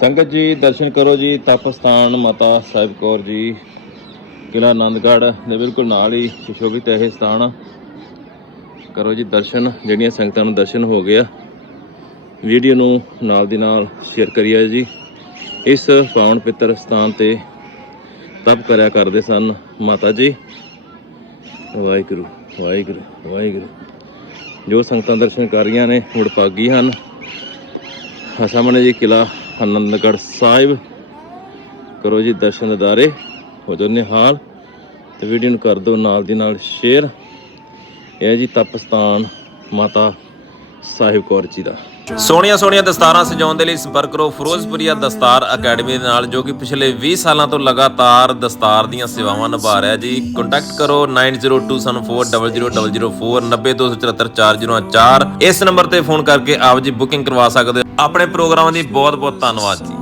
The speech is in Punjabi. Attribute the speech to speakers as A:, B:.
A: ਸੰਗਤ ਜੀ, ਦਰਸ਼ਨ ਕਰੋ ਜੀ ਤਪ ਸਥਾਨ ਮਾਤਾ ਸਾਹਿਬ ਕੌਰ ਜੀ। ਕਿਲਾ ਆਨੰਦਗੜ੍ਹ ਦੇ ਬਿਲਕੁਲ ਨਾਲ ਹੀ ਸੁਸ਼ੋਭਿਤ ਇਹ ਸਥਾਨ। ਕਰੋ ਜੀ ਦਰਸ਼ਨ, ਜਿਹੜੀਆਂ ਸੰਗਤਾਂ ਨੂੰ ਦਰਸ਼ਨ ਹੋ ਗਿਆ ਵੀਡੀਓ ਨੂੰ ਨਾਲ ਦੀ ਨਾਲ ਸ਼ੇਅਰ ਕਰਿਆ ਜੀ। ਇਸ ਪਾਵਨ ਪਿੱਤਰ ਸਥਾਨ ਤੇ ਤਪ ਕਰਿਆ ਕਰਦੇ ਸਨ ਮਾਤਾ ਜੀ। ਵਾਹਿਗੁਰੂ ਵਾਹਿਗੁਰੂ ਵਾਹਿਗੁਰੂ। ਜੋ ਸੰਗਤਾਂ ਦਰਸ਼ਨ ਕਰ ਰਹੀਆਂ ਨੇ, ਮੁੜ ਪਾਗੀ ਹਨ। ਸਾਹਮਣੇ ਜੀ ਕਿਲਾ ਆਨੰਦਗੜ੍ਹ ਸਾਹਿਬ। ਕਰੋ ਜੀ ਦਰਸ਼ਨ ਅਦਾਰੇ ਹੋ ਜੋ ਨਿਹਾਲ। ਤੇ ਵੀਡੀਓ ਨੂੰ ਕਰ ਦਿਓ ਨਾਲ ਦੀ ਨਾਲ ਸ਼ੇਅਰ ਇਹ ਹੈ ਜੀ ਤਪਸਤਾਨ ਮਾਤਾ ਸਾਹਿਬ ਕੌਰ ਜੀ ਦਾ। ਸੋਹਣੀਆਂ ਸੋਹਣੀਆਂ ਦਸਤਾਰਾਂ ਸਜਾਉਣ ਦੇ ਲਈ ਸੰਪਰਕ ਕਰੋ ਫਿਰੋਜ਼ਪੁਰੀਆ ਦਸਤਾਰ ਅਕੈਡਮੀ ਦੇ ਨਾਲ, ਜੋ ਕਿ ਪਿਛਲੇ 20 ਸਾਲਾਂ ਤੋਂ ਲਗਾਤਾਰ ਦਸਤਾਰ ਦੀਆਂ ਸੇਵਾਵਾਂ ਨਿਭਾ ਰਿਹਾ ਜੀ। ਕੰਟੈਕਟ ਕਰੋ 9027400004 902744004 ਇਸ ਨੰਬਰ ਤੇ ਫੋਨ ਕਰਕੇ ਆਪ ਜੀ ਬੁਕਿੰਗ ਕਰਵਾ ਸਕਦੇ ਹੋ। ਆਪਣੇ ਪ੍ਰੋਗਰਾਮਾਂ ਦੀ ਬਹੁਤ ਬਹੁਤ ਧੰਨਵਾਦ ਜੀ।